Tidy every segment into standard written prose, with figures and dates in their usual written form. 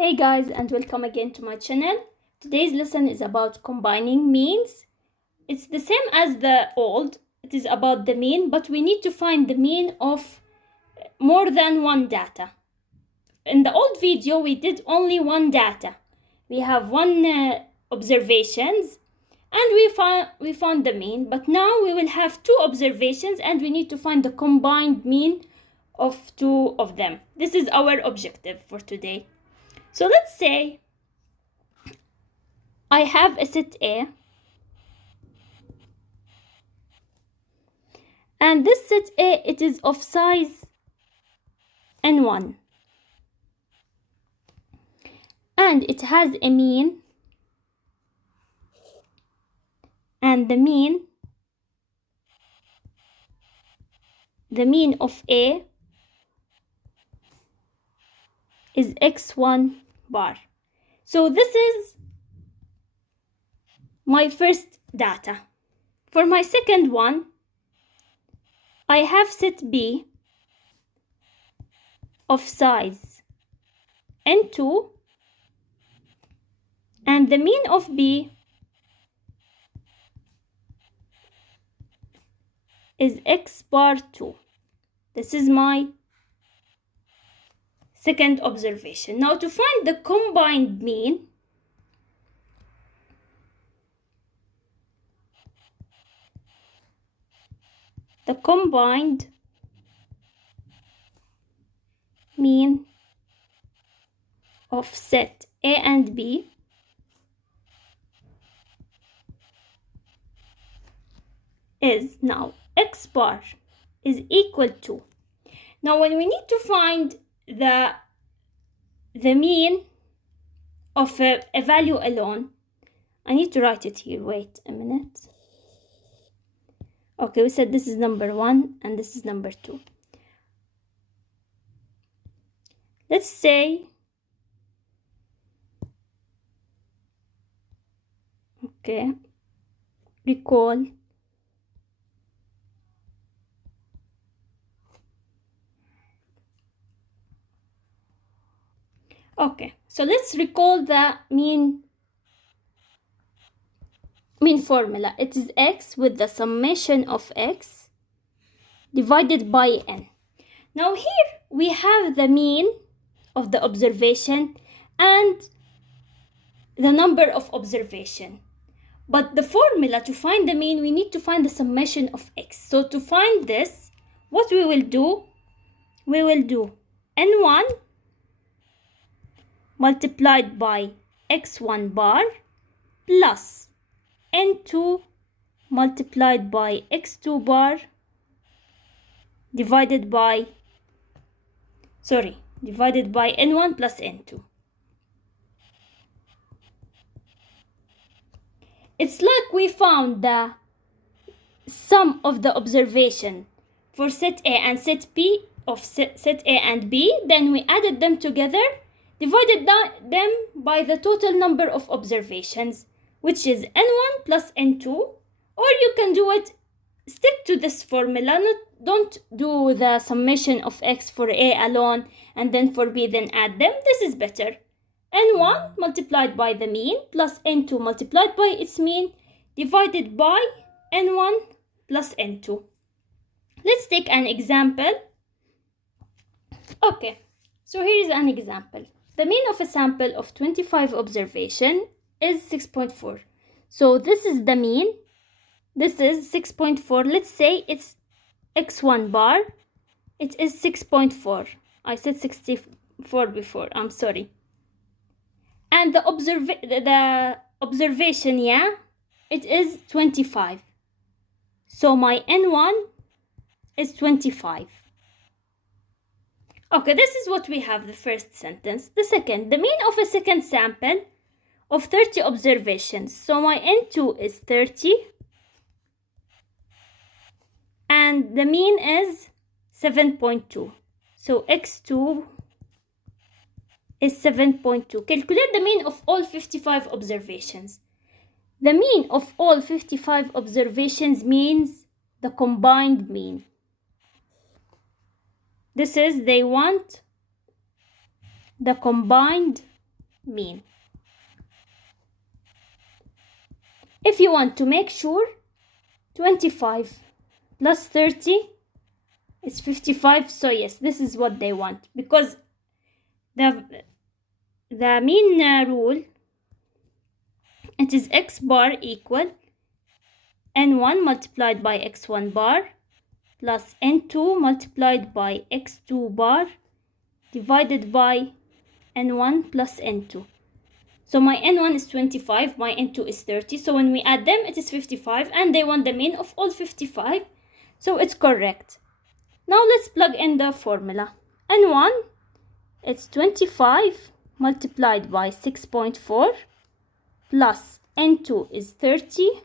Hey guys, and welcome again to my channel. Today's lesson is about combining means. It's the same as the old. It is about the mean, but we need to find the mean of more than one data. In the old video, we did only one data. We have one observations, and we found the mean. But now we will have two observations, and we need to find the combined mean of two of them. This is our objective for today. So let's say I have a set A, and this set A, it is of size n1, and it has a mean, and the mean of A is x1 bar. So this is my first data. For my second one, I have set B of size n2, and the mean of B is x bar 2. This is my second observation. Now to find the combined mean, the combined mean of set A and B is now x bar is equal to. Now when we need to find the mean of a value alone, I need to write it here. Wait a minute. Okay, we said this is number 1 and this is number 2. Let's say, okay, recall okay, so let's recall the mean formula. It is x with the summation of x divided by n. Now here we have the mean of the observation and the number of observation. But the formula to find the mean, we need to find the summation of x. So to find this, what we will do n1 multiplied by x1 bar plus n2 multiplied by x2 bar divided by n1 plus n2. It's like we found the sum of the observation for set A and set B of set A and B, then we added them together, divided them by the total number of observations, which is n1 plus n2, or you can do it, stick to this formula, don't do the summation of x for A alone and then for B then add them. This is better. n1 multiplied by the mean plus n2 multiplied by its mean divided by n1 plus n2. Let's take an example. Okay, so here is an example. The mean of a sample of 25 observation is 6.4. So this is the mean. This is 6.4. Let's say it's x1 bar. It is 6.4. I said 64 before. I'm sorry. And the observation, yeah, it is 25. So my n1 is 25. Okay, this is what we have, the first sentence. The second, the mean of a second sample of 30 observations. So my n2 is 30. And the mean is 7.2. So x2 is 7.2. Calculate the mean of all 55 observations. The mean of all 55 observations means the combined mean. This is, they want the combined mean. If you want to make sure, 25 plus 30 is 55. So yes, this is what they want, because the mean rule, it is x bar equal n1 multiplied by x1 bar plus n2 multiplied by x2 bar divided by n1 plus n2. So my n1 is 25, my n2 is 30. So when we add them, it is 55, and they want the mean of all 55. So it's correct. Now let's plug in the formula. n1, it's 25 multiplied by 6.4 plus n2 is 30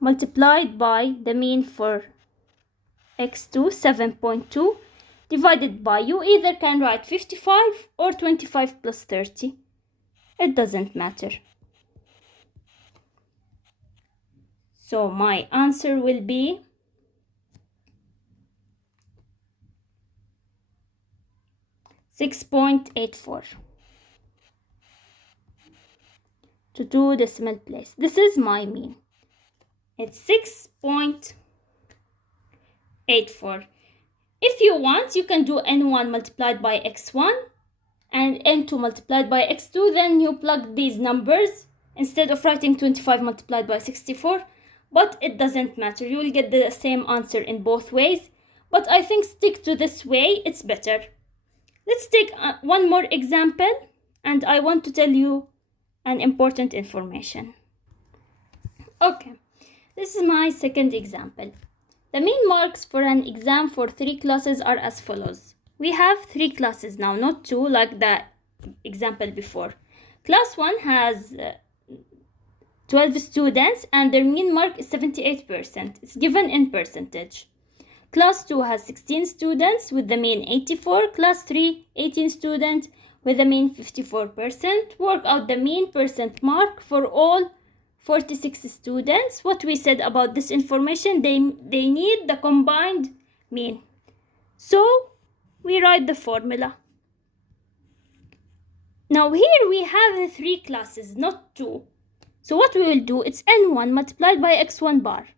multiplied by the mean for x2, 7.2, divided by, you either can write 55 or 25 plus 30. It doesn't matter. So my answer will be 6.84 to 2 decimal place. This is my mean. It's 6.84. If you want, you can do n1 multiplied by x1 and n2 multiplied by x2. Then you plug these numbers instead of writing 25 multiplied by 64. But it doesn't matter. You will get the same answer in both ways. But I think stick to this way. It's better. Let's take one more example. And I want to tell you an important information. Okay. This is my second example. The mean marks for an exam for 3 classes are as follows. We have 3 classes now, not 2 like the example before. Class 1 has 12 students and their mean mark is 78%. It's given in percentage. Class 2 has 16 students with the mean 84. Class 3, 18 students with the mean 54%. Work out the mean percent mark for all 46 students. What we said about this information, they need the combined mean. So we write the formula. Now here we have 3 classes, not 2. So what we will do, it's n1 multiplied by x1 bar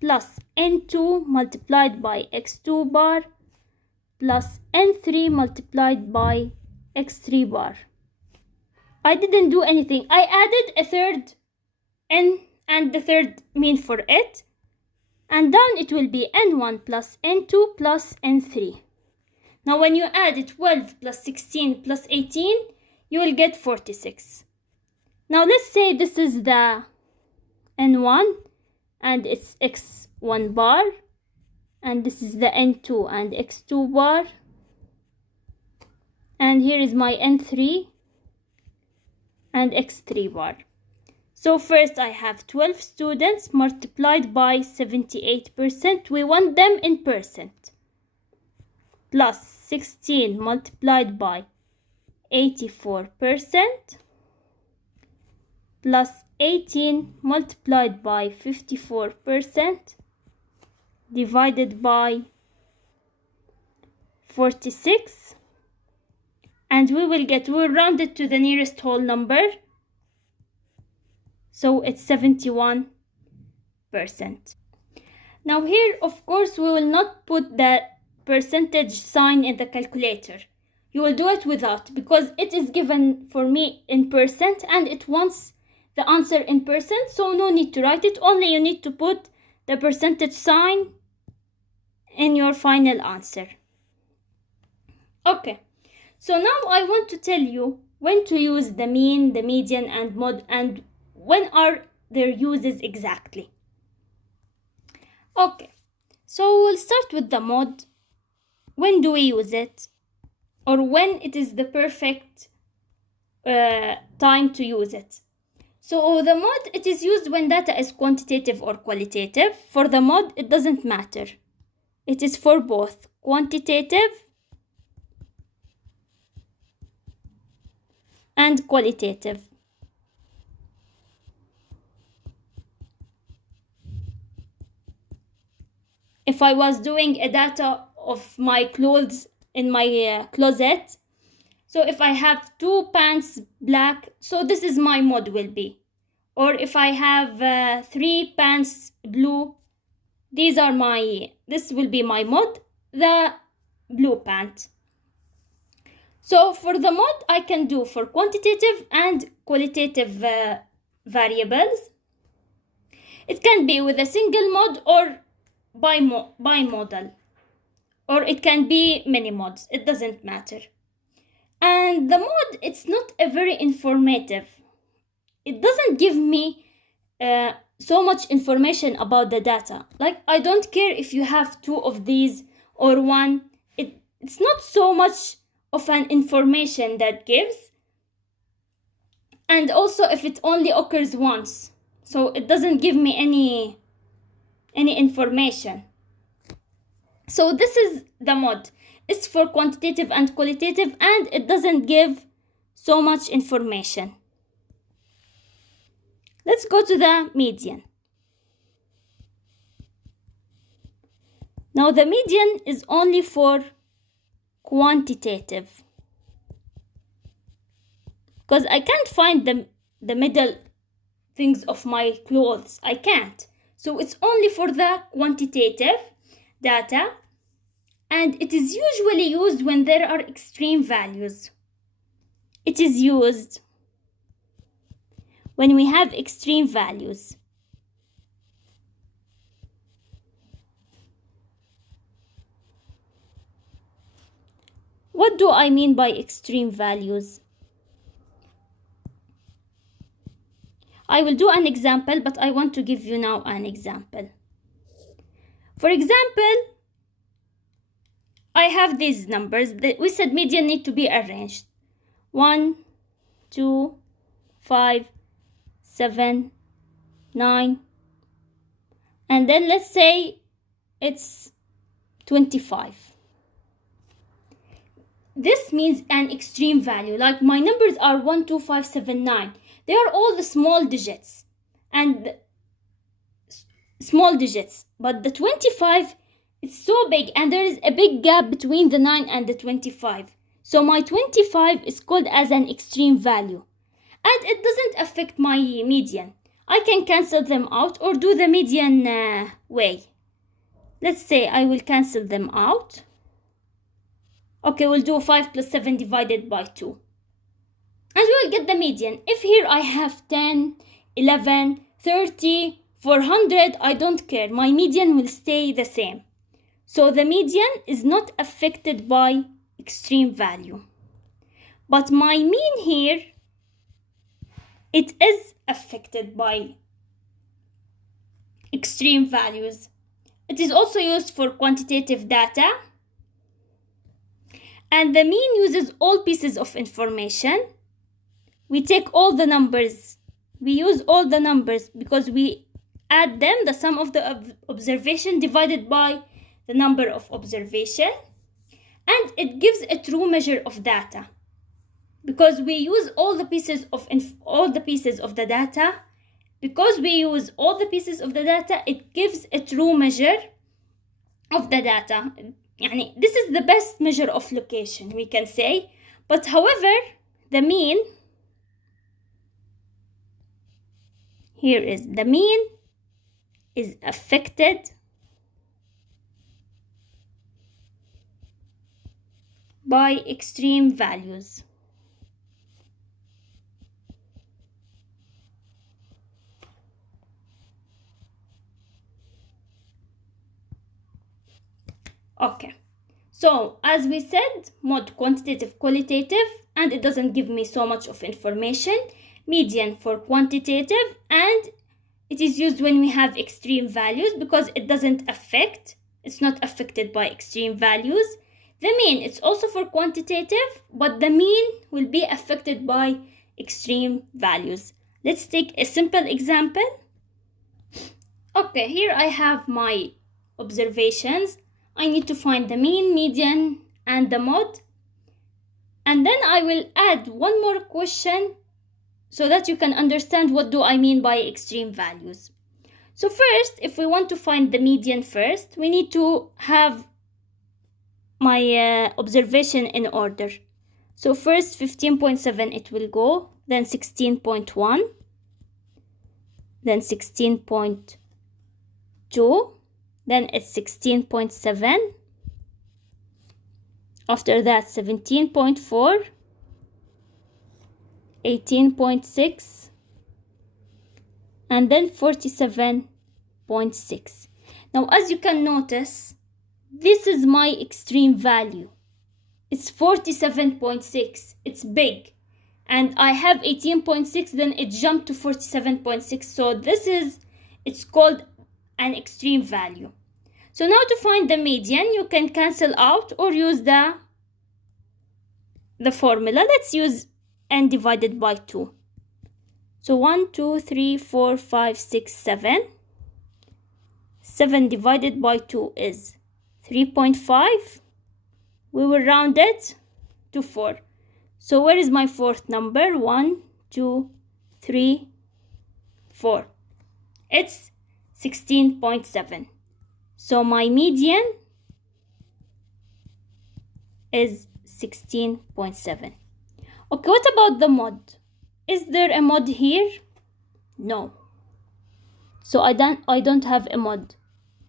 plus n2 multiplied by x2 bar plus n3 multiplied by x3 bar. I didn't do anything. I added a third n and the third mean for it, and down it will be n1 plus n2 plus n3. Now when you add 12 plus 16 plus 18, you will get 46. Now let's say this is the n1 and it's x1 bar, and this is the n2 and x2 bar, and here is my n3 and x3 bar. So first I have 12 students multiplied by 78%. We want them in percent. Plus 16 multiplied by 84%. Plus 18 multiplied by 54%. Divided by 46. And we'll round it to the nearest whole number. So it's 71%. Now here, of course, we will not put the percentage sign in the calculator. You will do it without, because it is given for me in percent and it wants the answer in percent. So no need to write it. Only you need to put the percentage sign in your final answer. Okay. So now I want to tell you when to use the mean, the median, and mod, and when are their uses exactly. Okay, so we'll start with the mod. When do we use it? Or when it is the perfect time to use it? So the mod, it is used when data is quantitative or qualitative. For the mod, it doesn't matter. It is for both quantitative and qualitative. If I was doing a data of my clothes in my closet, So if I have 2 pants black, so this is my mod will be. Or if I have 3 pants blue, this will be my mod, the blue pant. So for the mod, I can do for quantitative and qualitative variables. It can be with a single mod or by model, or it can be many mods. It doesn't matter. And the mod, it's not a very informative. It doesn't give me so much information about the data. Like, I don't care if you have 2 of these or 1. It's not so much of an information that gives. And also if it only occurs once, so it doesn't give me any information. So this is the mod. It's for quantitative and qualitative, and it doesn't give so much information. Let's go to the median. Now the median is only for quantitative, because I can't find the middle things of my clothes. I can't. So it's only for the quantitative data, and it is usually used when there are extreme values. It is used when we have extreme values. What do I mean by extreme values? I will do an example, but I want to give you now an example. For example, I have these numbers that we said median need to be arranged. 1, 2, 5, 7, 9. And then let's say it's 25. This means an extreme value. Like my numbers are 1, 2, 5, 7, 9. They are all the small digits. And small digits. But the 25, it's so big, and there is a big gap between the 9 and the 25. So my 25 is called as an extreme value. And it doesn't affect my median. I can cancel them out or do the median way. Let's say I will cancel them out. Okay, we'll do 5 plus 7 divided by 2. And we'll get the median. If here I have 10, 11, 30, 400, I don't care. My median will stay the same. So the median is not affected by extreme value. But my mean here, it is affected by extreme values. It is also used for quantitative data. And the mean uses all pieces of information. We take all the numbers. We use all the numbers because we add them, the sum of the observation divided by the number of observation. And it gives a true measure of data. Because we use all the pieces of the data. Because we use all the pieces of the data, it gives a true measure of the data. This is the best measure of location, we can say. But however, the mean, here is the mean, is affected by extreme values. Okay, so as we said, mod quantitative, qualitative, and it doesn't give me so much of information. Median for quantitative, and it is used when we have extreme values because it's not affected by extreme values. The mean, it's also for quantitative, but the mean will be affected by extreme values. Let's take a simple example. Okay, here I have my observations. I need to find the mean, median, and the mod. And then I will add one more question so that you can understand what do I mean by extreme values. So first, if we want to find the median first, we need to have my observation in order. So first 15.7 it will go, then 16.1, then 16.2, then it's 16.7, after that 17.4, 18.6, and then 47.6. Now as you can notice, this is my extreme value. It's 47.6, it's big. And I have 18.6, then it jumped to 47.6. So it's called an extreme value. So now to find the median, you can cancel out or use the formula. Let's use n divided by 2. So 1, 2, 3, 4, 5, 6, 7. 7 divided by 2 is 3.5. We will round it to 4. So where is my fourth number? 1, 2, 3, 4. It's 16.7. So my median is 16.7. Okay, what about the mod? Is there a mod here? No. So I don't have a mod.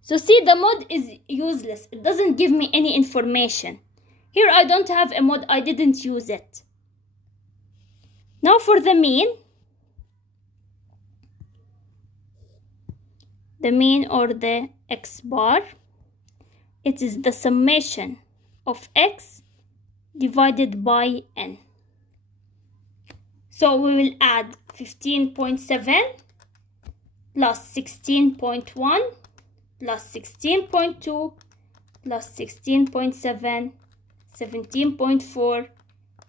So see, the mod is useless. It doesn't give me any information. Here I don't have a mod, I didn't use it. Now for the mean or the x bar, it is the summation of x divided by n. So we will add 15.7 plus 16.1 plus 16.2 plus 16.7, 17.4,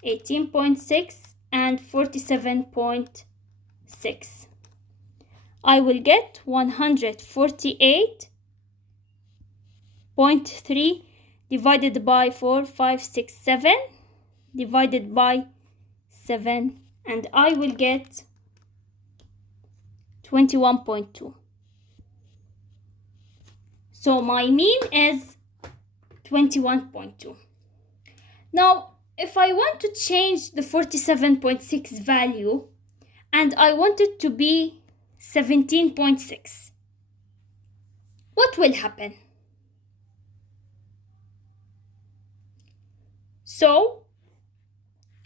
18.6, and 47.6. I will get 148.3 divided by 4, 5, 6, 7 divided by 7, and I will get 21.2. So my mean is 21.2. Now, if I want to change the 47.6 value and I want it to be 17.6, what will happen? So,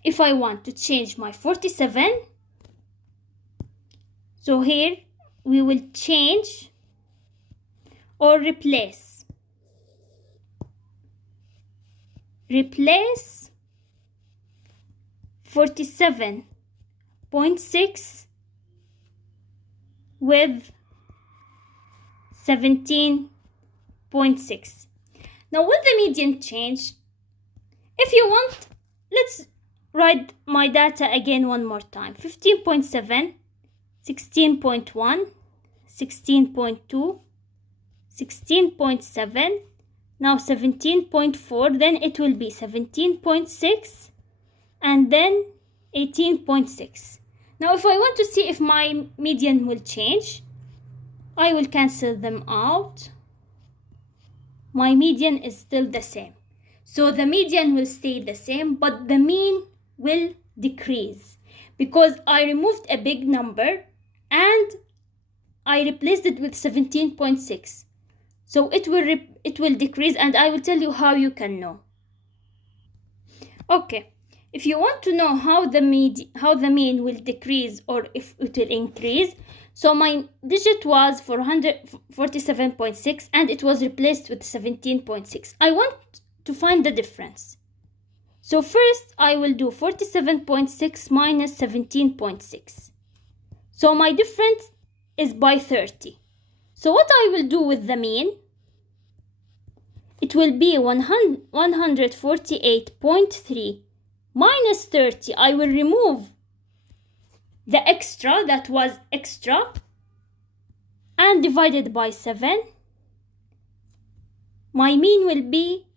if I want to change my 47, so here we will change or replace 47.6 with 17.6. Now will the median change? If you want, let's write my data again one more time. 15.7, 16.1, 16.2, 16.7, now 17.4, then it will be 17.6, and then 18.6. Now if I want to see if my median will change, I will cancel them out. My median is still the same. So the median will stay the same, but the mean will decrease because I removed a big number and I replaced it with 17.6. So it will decrease, and I will tell you how you can know. Okay, if you want to know how the mean will decrease or if it will increase, so my digit was 447.6 and it was replaced with 17.6. I want to find the difference. So first I will do 47.6 minus 17.6. So my difference is by 30. So what I will do with the mean, it will be 148.3 minus 30. I will remove the extra that was extra and divided by 7. My mean will be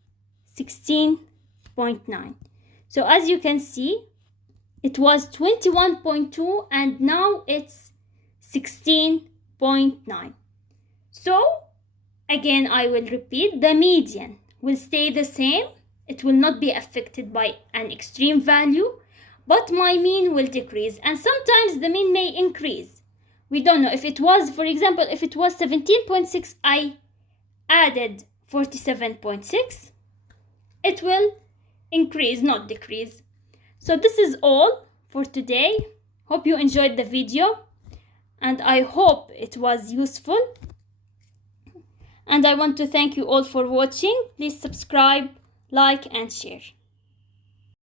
16.9. So as you can see, it was 21.2 and now it's 16.9. So again, I will repeat, the median will stay the same. it will not be affected by an extreme value, but my mean will decrease, and sometimes the mean may increase. We don't know if it was, for example, if it was 17.6, I added 47.6, it will increase, not decrease. So this is all for today. Hope you enjoyed the video, and I hope it was useful. And I want to thank you all for watching. Please subscribe, like, and share.